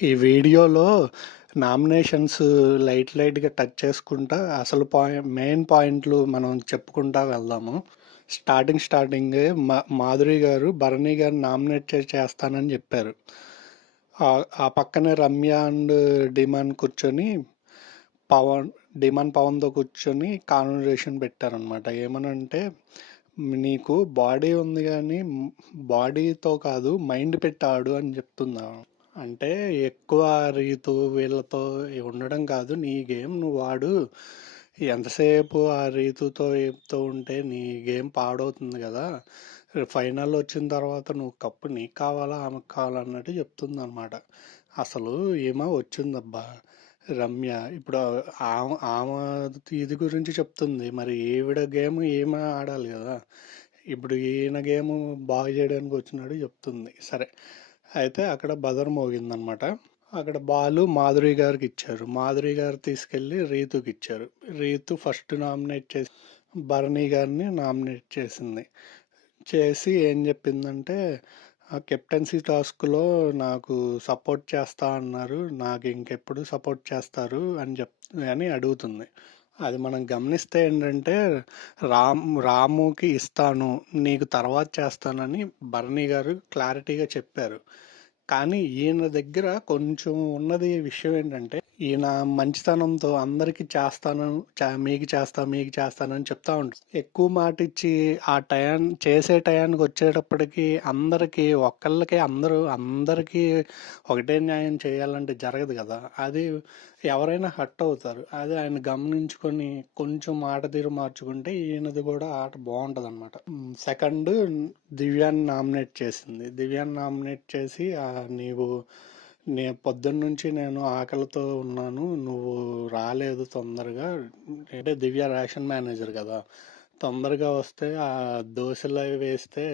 ఈ వీడియోలో నామినేషన్స్ లైట్‌గా టచ్ చేసుకుంటా అసలు మెయిన్ పాయింట్లు మనం చెప్పుకుంటా వెళ్దాము. స్టార్టింగే మాధురి గారు భరణి గారిని నామినేట్ చేస్తానని చెప్పారు. ఆ పక్కనే రమ్య అండ్ డిమాండ్ కూర్చొని పవన్ పవన్‌తో కూర్చొని కాన్వర్జేషన్ పెట్టారనమాట. ఏమనంటే, నీకు బాడీ ఉంది గానీ బాడీతో కాదు మైండ్ పెట్టి ఆడు అని చెప్తుందా. అంటే ఎక్కువ రీతు వీళ్ళతో ఉండడం కాదు, నీ గేమ్ నువ్వు ఆడు. ఎంతసేపు ఆ రీతుతో ఉంటే నీ గేమ్ పాడవుతుంది కదా. ఫైనల్ వచ్చిన తర్వాత నువ్వు కప్పు నీకు కావాలా ఆమెకు కావాలా అన్నట్టు చెప్తుంది అనమాట. అసలు ఏమో వచ్చిందబ్బా రమ్య. ఇప్పుడు ఆమె ఇది గురించి చెప్తుంది, మరి ఈవిడ గేమ్ ఏమో ఆడాలి కదా. ఇప్పుడు ఈయన గేమ్ బాగా చేయడానికి వచ్చినాడు చెప్తుంది. సరే, అయితే అక్కడ బజర్ మోగిందనమాట. అక్కడ బాలు మాధురి గారికి ఇచ్చారు. మాధురి గారు తీసుకెళ్ళి రీతుకి ఇచ్చారు. రీతు ఫస్ట్ నామినేట్ చేసి భరణి గారిని నామినేట్ చేసింది. చేసి ఏం చెప్పిందంటే, ఆ కెప్టెన్సీ టాస్క్లో నాకు సపోర్ట్ చేస్తా అన్నారు, నాకు ఇంకెప్పుడు సపోర్ట్ చేస్తారు అని అడుగుతుంది. అది మనం గమనిస్తే ఏంటంటే, రాముకి ఇస్తాను, నీకు తర్వాత చేస్తానని భరణి గారు క్లారిటీగా చెప్పారు. కానీ ఈయన దగ్గర కొంచెం ఉన్నది విషయం ఏంటంటే, ఈయన మంచితనంతో అందరికి చేస్తాను, మీకు చేస్తానని చెప్తా ఉంటాడు. ఎక్కువ మాట ఇచ్చి ఆ చేసే టయానికి వచ్చేటప్పటికి అందరికీ ఒకటే న్యాయం చేయాలంటే జరగదు కదా. అది ఎవరైనా హర్ట్ అవుతారు. అది ఆయన గమనించుకొని కొంచెం మాట తీరు మార్చుకుంటే ఈయనది కూడా ఆట బాగుంటది అనమాట. సెకండ్, దివ్యాన్ని నామినేట్ చేసింది. దివ్యాన్ని నామినేట్ చేసి, నీవు పొద్దున్నుంచి నేను ఆకలితో ఉన్నాను, నువ్వు రాలేదు తొందరగా. అంటే దివ్య రేషన్ మేనేజర్ కదా, తొందరగా వస్తే ఆ దోశలు అవి వేస్తే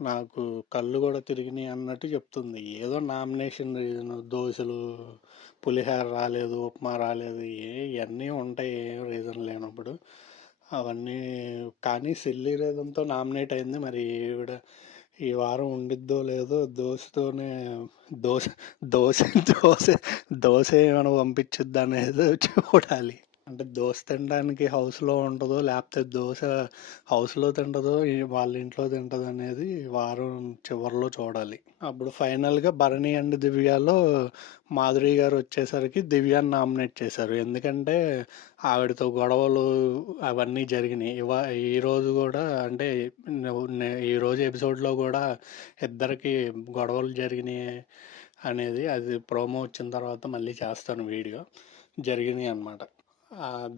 నాకు కళ్ళు కూడా తిరిగినాయి అన్నట్టు చెప్తుంది. ఏదో నామినేషన్ రీజన్, దోశలు, పులిహోర రాలేదు, ఉప్మా రాలేదు, ఇవన్నీ ఉంటాయి ఏం రీజన్ లేనప్పుడు అవన్నీ. కానీ సిల్లీ రీజన్తో నామినేట్ అయింది. మరి ఈవిడ ఈ వారం ఉండిద్దో లేదో, దోశ దోశ దోశ దోశ ఏమైనా పంపించుద్ది అనేది చూడాలి. అంటే దోశ తినడానికి హౌస్లో ఉంటుందో, లేకపోతే దోశ హౌస్లో తింటుందో వాళ్ళ ఇంట్లో తింటుందో అనేది వారం చివరిలో చూడాలి. అప్పుడు ఫైనల్గా భరణి అండ్ దివ్యలో మాధురి గారు వచ్చేసరికి దివ్యాన్ని నామినేట్ చేశారు. ఎందుకంటే ఆవిడతో గొడవలు అవన్నీ జరిగినాయి. ఈరోజు కూడా అంటే ఈరోజు ఎపిసోడ్లో కూడా ఇద్దరికి గొడవలు జరిగినాయి అనేది, అది ప్రోమో వచ్చిన తర్వాత మళ్ళీ చేస్తాను వీడియో. జరిగినాయి అన్నమాట.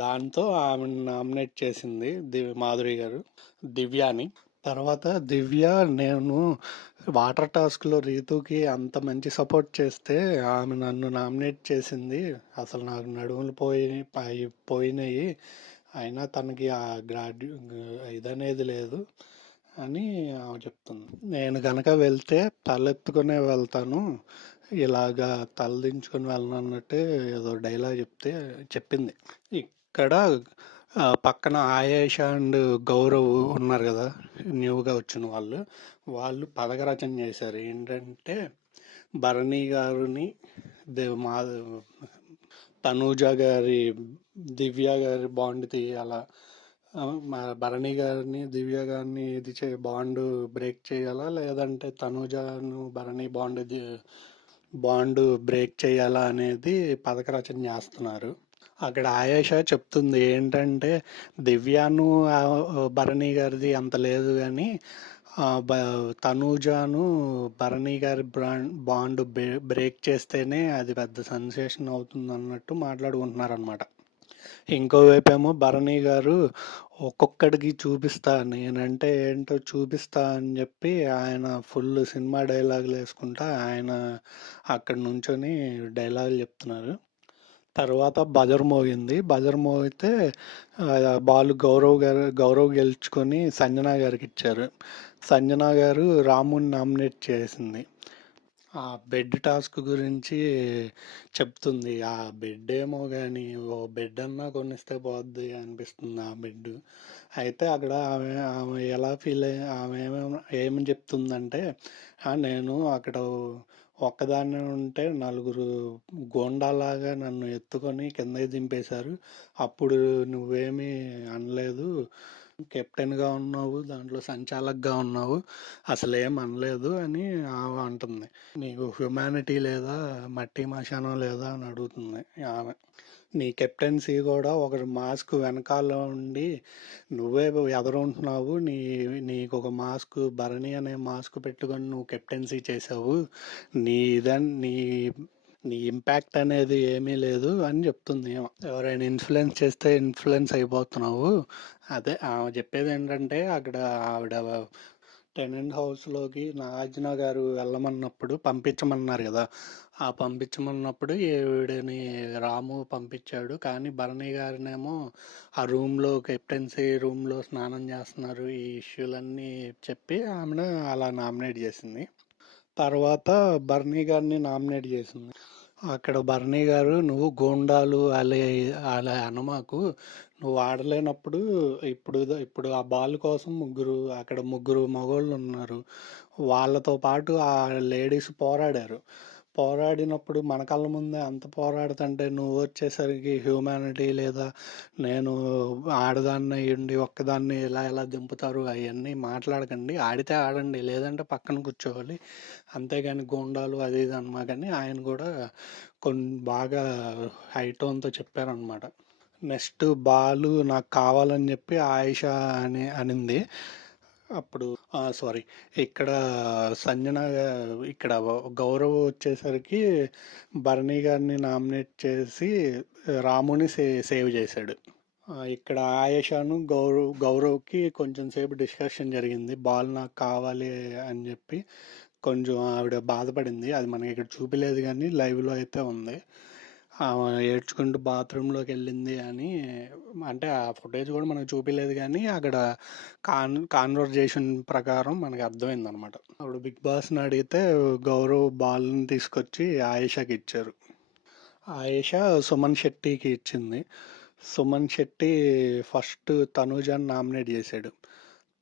దాంతో ఆమెను నామినేట్ చేసింది మాధురి గారు దివ్యాని. తర్వాత దివ్య, నేను వాటర్ టాస్క్లో రీతుకి అంత మంచి సపోర్ట్ చేస్తే ఆమె నన్ను నామినేట్ చేసింది, అసలు నాకు నడుములు పోయినాయి, అయినా తనకి ఆ ఇదనేది లేదు అని ఆమె చెప్తుంది. నేను కనుక వెళ్తే తలెత్తుకునే వెళ్తాను, ఇలాగా తలదించుకొని వెళ్ళను అన్నట్టు ఏదో డైలాగ్ చెప్పింది. ఇక్కడ పక్కన ఆయేష అండ్ గౌరవ్ ఉన్నారు కదా, న్యూగా వచ్చిన వాళ్ళు పథకరచన చేశారు. ఏంటంటే, భరణి గారిని మా తనూజ గారి దివ్య గారి బాండ్ తీయాలా, మా భరణి గారిని దివ్య గారిని బాండ్ బ్రేక్ చేయాలా, లేదంటే తనూజను భరణి బాండ్ బ్రేక్ చేయాలా అనేది పథకరచన చేస్తున్నారు. అక్కడ ఆయేష చెప్తుంది ఏంటంటే, దివ్యాను భరణి గారిది అంత లేదు కానీ తనూజాను భరణి గారి బాండ్ బ్రేక్ చేస్తేనే అది పెద్ద సెన్సేషన్ అవుతుంది అన్నట్టు మాట్లాడుకుంటున్నారు అనమాట. ఇంకోవైపు ఏమో భరణి గారు ఒక్కొక్కడికి చూపిస్తా, నేనంటే ఏంటో చూపిస్తా అని చెప్పి ఆయన ఫుల్ సినిమా డైలాగులు వేసుకుంటా ఆయన అక్కడ నుంచొని డైలాగులు చెప్తున్నారు. తర్వాత బజర్ మోగింది. బజర్ మోగితే బాలు గౌరవ్ గెలుచుకొని సంజన గారికి ఇచ్చారు. సంజన గారు రాముని నామినేట్ చేసింది. ఆ బెడ్ టాస్క్ గురించి చెప్తుంది. ఆ బెడ్ ఏమో కానీ ఓ బెడ్ అన్నా కొనిస్తే పోద్ది అనిపిస్తుంది ఆ బెడ్. అయితే అక్కడ ఆమె ఎలా ఫీల్ ఆమె ఏమని చెప్తుందంటే, నేను అక్కడ ఒక్కదాన్నే ఉంటే నలుగురు గూండాలాగా నన్ను ఎత్తుకొని కిందకి దింపేశారు. అప్పుడు నువ్వేమీ అనలేదు. కెప్టెన్‌గా ఉన్నావు, దాంట్లో సంచాలక్‌గా ఉన్నావు. అసలేం అనలేదు అని ఆమె అంటుంది. నీకు హ్యుమానిటీ లేదా? మట్టి మశానం లేదా? అని అడుగుతుంది ఆమె. నీ కెప్టెన్సీ కూడా ఒకరు మాస్క్ వెనకాల ఉండి నువ్వే ఎదరుంటున్నావు. నీకొక మాస్క్, భరణి అనే మాస్క్ పెట్టుకొని నువ్వు కెప్టెన్సీ చేసావు. నీ ఇదన్ నీ నీ ఇంపాక్ట్ అనేది ఏమీ లేదు అని చెప్తుంది ఏమో. ఎవరైనా ఇన్ఫ్లుయెన్స్ చేస్తే ఇన్ఫ్లుయెన్స్ అయిపోతున్నావు. అదే ఆమె చెప్పేది ఏంటంటే, అక్కడ ఆవిడ టెనెంట్ హౌస్లోకి నాగార్జున గారు వెళ్ళమన్నప్పుడు పంపించమన్నారు కదా. ఆ పంపించమన్నప్పుడు ఈవిడని రాము పంపించాడు. కానీ భరణి గారినేమో ఆ రూమ్లో, కెప్టెన్సీ రూమ్లో స్నానం చేస్తున్నారు, ఈ ఇష్యూలన్నీ చెప్పి ఆమెను అలా నామినేట్ చేసింది. తర్వాత భరణి గారిని నామినేట్ చేసింది. అక్కడ భరణి గారు, నువ్వు గూండాలు అలా అలా అనమాకు, నువ్వు ఆడలేనప్పుడు ఇప్పుడు ఆ బాల్ కోసం అక్కడ ముగ్గురు మగోళ్ళు ఉన్నారు. వాళ్ళతో పాటు ఆ లేడీస్ పోరాడినప్పుడు మన కళ్ళ ముందే అంత పోరాడుతుంటే నువ్వు వచ్చేసరికి హ్యూమానిటీ లేదా, నేను ఆడదాన్ని అయ్యుండి ఒక్కదాన్ని ఎలా దింపుతారు, అవన్నీ మాట్లాడకండి. ఆడితే ఆడండి, లేదంటే పక్కన కూర్చోవాలి, అంతేగాని గూండాలు అది ఇది అనమాకని ఆయన కూడా బాగా హై టోన్తో చెప్పారనమాట. నెక్స్ట్ బాలు నాకు కావాలని చెప్పి ఆయిషా అనింది. అప్పుడు సారీ, ఇక్కడ సంజన ఇక్కడ గౌరవ్ వచ్చేసరికి భరణి గారిని నామినేట్ చేసి రాముని సేవ్ చేశాడు. ఇక్కడ ఆయేషాను గౌరవ్కి కొంచెం సేపు డిస్కషన్ జరిగింది. బాల్ నాకు కావాలి అని చెప్పి కొంచెం ఆవిడ బాధపడింది. అది మనకి ఇక్కడ చూపిలేదు కానీ లైవ్లో అయితే ఉంది. ఆమె ఏడ్చుకుంటూ బాత్రూంలోకి వెళ్ళింది అని, అంటే ఆ ఫుటేజ్ కూడా మనకు చూపిలేదు కానీ అక్కడ కాన్వర్జేషన్ ప్రకారం మనకి అర్థమైంది అనమాట. అప్పుడు బిగ్ బాస్ని అడిగితే గౌరవ్ బాల్ని తీసుకొచ్చి ఆయేషాకి ఇచ్చారు. ఆయేషా సుమన్ శెట్టికి ఇచ్చింది. సుమన్ శెట్టి ఫస్ట్ తనూజాని నామినేట్ చేశాడు.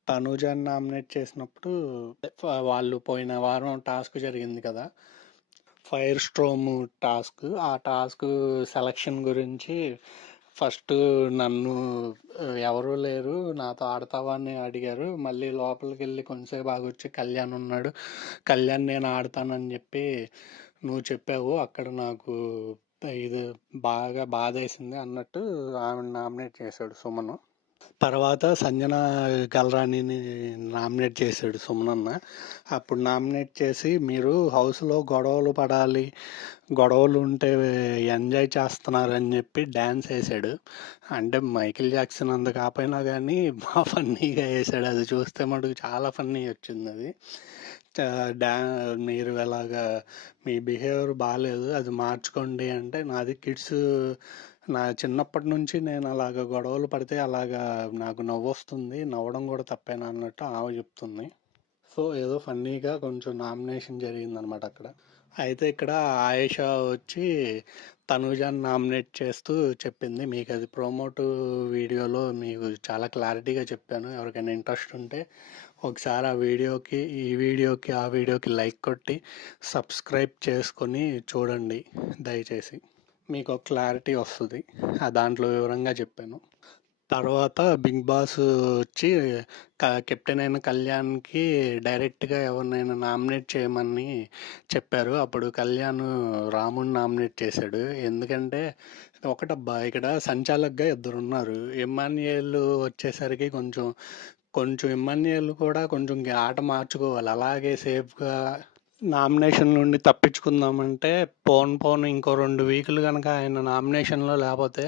తనూజాని నామినేట్ చేసినప్పుడు వాళ్ళు పోయిన వారం టాస్క్ జరిగింది కదా, ఫైర్ స్ట్రోమ్ టాస్క్. ఆ టాస్క్ సెలక్షన్ గురించి ఫస్ట్ నన్ను ఎవరూ లేరు నాతో ఆడతావా అని అడిగారు. మళ్ళీ లోపలికి వెళ్ళి కొంచెంసేపు ఆగొచ్చి కళ్యాణ్ ఉన్నాడు, కళ్యాణ్ నేను ఆడతానని చెప్పి నువ్వు చెప్పావు, అక్కడ నాకు ఇది బాగా బాధేసింది అన్నట్టు ఆమెను నామినేట్ చేశాడు సుమన్. తర్వాత సంజన గల్రాణిని నామినేట్ చేశాడు సుమనన్న. అప్పుడు నామినేట్ చేసి, మీరు హౌస్లో గొడవలు పడాలి, గొడవలు ఉంటే ఎంజాయ్ చేస్తున్నారని చెప్పి డ్యాన్స్ వేసాడు. అంటే మైకిల్ జాక్సన్ అంత కాకపోయినా కానీ బాగా ఫన్నీగా వేసాడు. అది చూస్తే మటుకు చాలా ఫన్నీ వచ్చింది. అది డ్యా మీరు ఎలాగా మీ బిహేవియర్ బాగాలేదు, అది మార్చుకోండి అంటే, నాది కిడ్స్, నా చిన్నప్పటి నుంచి నేను అలాగ గొడవలు పడితే అలాగా నాకు నవ్వు వస్తుంది, నవ్వడం కూడా తప్పేనా అన్నట్టు ఆమె చెప్తుంది. సో ఏదో ఫన్నీగా కొంచెం నామినేషన్ జరిగిందనమాట అక్కడ. అయితే ఇక్కడ ఆయేషా వచ్చి తనూజాని నామినేట్ చేస్తూ చెప్పింది, మీకు అది ప్రోమోట్ వీడియోలో మీకు చాలా క్లారిటీగా చెప్పాను, ఎవరికైనా ఇంట్రెస్ట్ ఉంటే ఒకసారి ఈ వీడియోకి లైక్ కొట్టి సబ్స్క్రైబ్ చేసుకొని చూడండి దయచేసి, మీకు క్లారిటీ వస్తుంది. దాంట్లో వివరంగా చెప్పాను. తర్వాత బిగ్ బాస్ వచ్చి కెప్టెన్ అయిన కళ్యాణ్కి డైరెక్ట్గా ఎవరినైనా నామినేట్ చేయమని చెప్పారు. అప్పుడు కళ్యాణ్ రాముని నామినేట్ చేశాడు. ఎందుకంటే ఒకటబ్బా, ఇక్కడ సంచాలక్గా ఇద్దరు ఉన్నారు. ఇమ్మాన్యుయేల్ వచ్చేసరికి కొంచెం ఇమ్మాన్యుయేల్ కూడా కొంచెం ఆట మార్చుకోవాలి. అలాగే సేఫ్గా నామినేషన్ నుండి తప్పించుకుందామంటే పోను ఇంకో 2 వీకులు కనుక ఆయన నామినేషన్లో లేకపోతే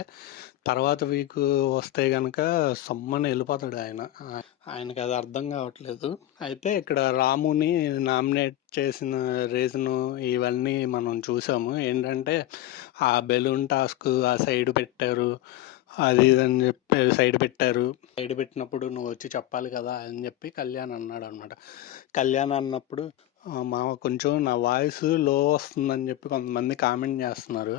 తర్వాత వీక్ వస్తే కనుక సమ్మని వెళ్ళిపోతాడు ఆయనకి అది అర్థం కావట్లేదు. అయితే ఇక్కడ రాముని నామినేట్ చేసిన రీజను ఇవన్నీ మనం చూసాము. ఏంటంటే ఆ బెలూన్ టాస్క్ ఆ సైడ్ పెట్టారు, అది ఇదని చెప్పి సైడ్ పెట్టినప్పుడు నువ్వు వచ్చి చెప్పాలి కదా అని చెప్పి కళ్యాణ్ అన్నాడు అనమాట. కళ్యాణ్ అన్నప్పుడు మామ కొంచెం నా వాయిస్ లో వస్తుందని చెప్పి కొంతమంది కామెంట్ చేస్తున్నారు.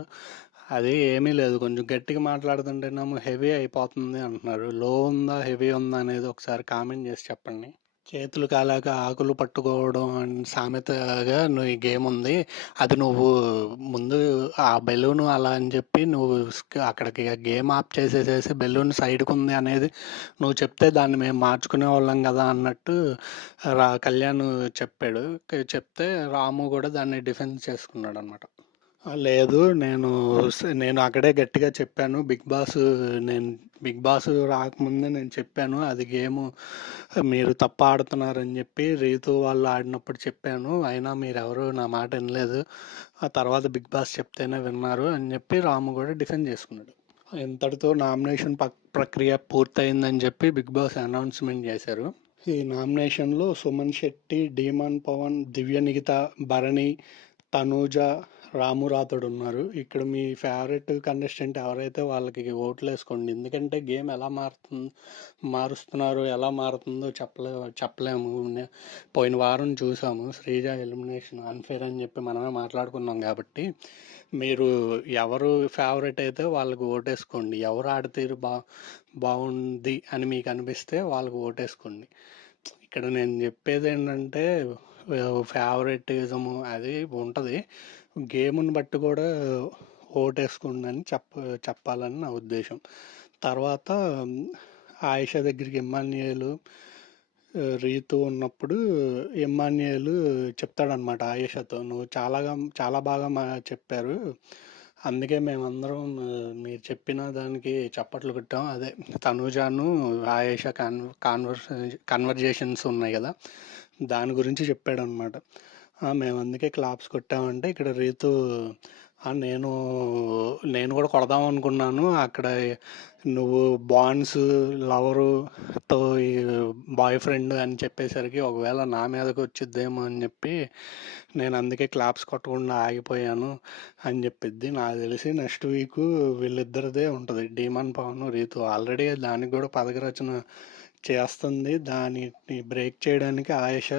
అది ఏమీ లేదు, కొంచెం గట్టిగా మాట్లాడుతుంటేనేమో హెవీ అయిపోతుంది అంటున్నారు. లో ఉందా హెవీ ఉందా అనేది ఒకసారి కామెంట్ చేసి చెప్పండి. చేతులు కాలాక ఆకులు పట్టుకోవడం అని సామెతగా నువ్వు ఈ గేమ్ ఉంది. అది నువ్వు ముందు ఆ బెలూన్ అలా అని చెప్పి నువ్వు అక్కడికి గేమ్ ఆఫ్ చేసేసేసి బెలూన్ సైడ్కి ఉంది అనేది నువ్వు చెప్తే దాన్ని మేము మార్చుకునే వాళ్ళం కదా అన్నట్టు కళ్యాణ్ చెప్పాడు. చెప్తే రాము కూడా దాన్ని డిఫెన్స్ చేసుకున్నాడు అనమాట. లేదు. నేను అక్కడే గట్టిగా చెప్పాను. నేను బిగ్ బాస్ రాకముందే నేను చెప్పాను. అది గేము మీరు తప్పు ఆడుతున్నారని చెప్పి రీతు వాళ్ళు ఆడినప్పుడు చెప్పాను. అయినా మీరెవరు నా మాట వినలేదు. ఆ తర్వాత బిగ్ బాస్ చెప్తేనే విన్నారు అని చెప్పి రాము కూడా డిఫెండ్ చేసుకున్నాడు. ఇంతటితో నామినేషన్ ప్రక్రియ పూర్తయిందని చెప్పి బిగ్ బాస్ అనౌన్స్మెంట్ చేశారు. ఈ నామినేషన్లో సుమన్ శెట్టి, డీమాన్ పవన్, దివ్య నిఖిత, భరణి, తనూజ, రాము రాథోడ్ ఉన్నారు. ఇక్కడ మీ ఫేవరెట్ కంటెస్టెంట్ ఎవరైతే వాళ్ళకి ఓట్లు వేసుకోండి. ఎందుకంటే గేమ్ ఎలా మారుస్తున్నారు, ఎలా మారుతుందో చెప్పలేము. పోయిన వారం చూసాము శ్రీజ ఎలిమినేషన్ అన్ఫేర్ అని చెప్పి మనమే మాట్లాడుకున్నాం. కాబట్టి మీరు ఎవరు ఫేవరెట్ అయితే వాళ్ళకి ఓటేసుకోండి. ఎవరు ఆడితీరు బాగుంది అని మీకు అనిపిస్తే వాళ్ళకి ఓటేసుకోండి. ఇక్కడ నేను చెప్పేది ఏంటంటే ఫేవరెటిజము అది ఉంటుంది. గేమ్ని బట్టి కూడా ఓటేసుకోండి అని చెప్పాలని నా ఉద్దేశం. తర్వాత ఆయిష దగ్గరికి ఇమ్మాన్యుయేలు, రీతు ఉన్నప్పుడు ఇమ్మాన్యుయేలు చెప్తాడనమాట ఆయిషతో, నువ్వు చాలా బాగా చెప్పారు, అందుకే మేమందరం మీరు చెప్పిన దానికి చప్పట్లు కొట్టాం. అదే తనూజాను ఆయేష కన్వర్జేషన్స్ ఉన్నాయి కదా, దాని గురించి చెప్పాడనమాట. మేము అందుకే క్లాప్స్ కొట్టామంటే ఇక్కడ రీతు నేను కూడా కొడదాం అనుకున్నాను. అక్కడ నువ్వు బాండ్స్ లవరుతో బాయ్ ఫ్రెండ్ అని చెప్పేసరికి ఒకవేళ నా మీదకి వచ్చిద్దేమో అని చెప్పి నేను అందుకే క్లాప్స్ కొట్టకుండా ఆగిపోయాను అని చెప్పిద్ది. నాకు తెలిసి నెక్స్ట్ వీక్ వీళ్ళిద్దరిదే ఉంటుంది, డీమాన్ పవన్ రీతు. ఆల్రెడీ దానికి కూడా పథక రచన చేస్తుంది. దాన్ని బ్రేక్ చేయడానికి ఆయేష